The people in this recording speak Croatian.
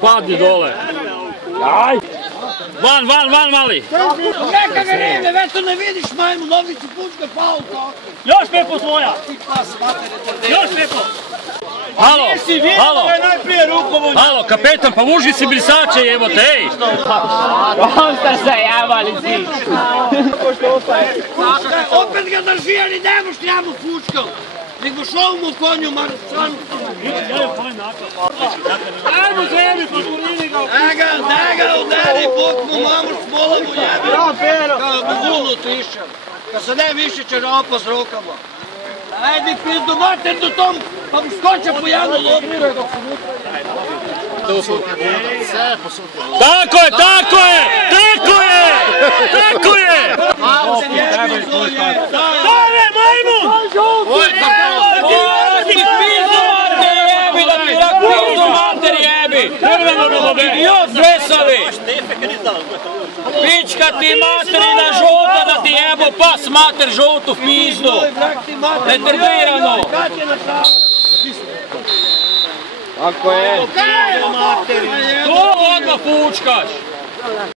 Padni dole. Aj! Van, mali! Neka ga nije, već to ne vidiš, majmu, novi si pučka faul tako. Još Pepo svoja! Još Pepo! Halo, kapetan, pa vuži si brisače, jebote, ej! Osta se javali si. Opet ga drži, ali ne moš njemu pučkom. Nego šao mu konju, Marcanu. Ajmo zemi, poškolini ga! Da ga udari, bok mu mamu smola mu jebi. Kao bi vunu tišao. Kad se ne više će ropa s rukama. Ajde pizdu mater do tom, pa mu skoče po jednu loptu. Tako je! Dale, majmun! Idiot blesavi! Pička ti materina žuta da ti jebo pas mater žutu v pizdu! Retardirano! Tako je. To odmah fučkaš!